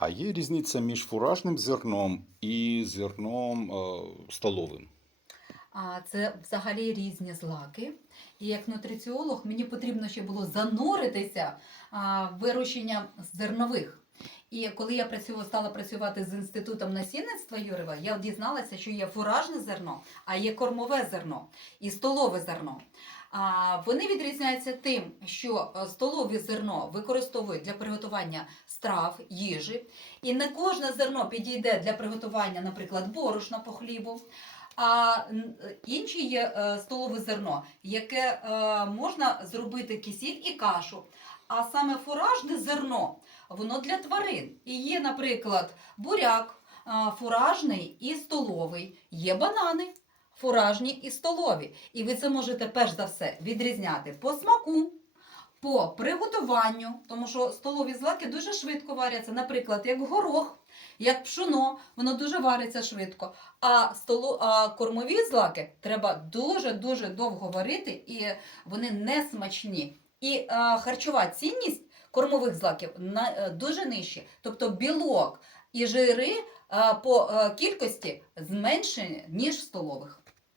А є різниця між фуражним зерном і зерном е, столовим? А це взагалі різні злаки. І як нутриціолог мені потрібно ще було зануритися в вирощення зернових. І коли я працювала, стала працювати з інститутом насінництва Юрєва, я дізналася, що є фуражне зерно, а є кормове зерно і столове зерно. Вони відрізняються тим, що е, столове зерно використовують для приготування страв, їжі, і не кожне зерно підійде для приготування, наприклад, борошна по хлібу. А інше є е, столове зерно, яке е, можна зробити кисіль і кашу. А саме фуражне зерно, воно для тварин. І є, наприклад, буряк фуражний і столовий, є банани. Фуражні і столові. І ви це можете перш за все відрізняти по смаку, по приготуванню, тому що столові злаки дуже швидко варяться, наприклад, як горох, як пшоно, воно дуже вариться швидко. А, столу, а кормові злаки треба дуже-дуже довго варити, і вони не смачні. І а, харчова цінність кормових злаків на, е, дуже нижчі. Тобто білок і жири а, по е, кількості зменшені, ніж столових.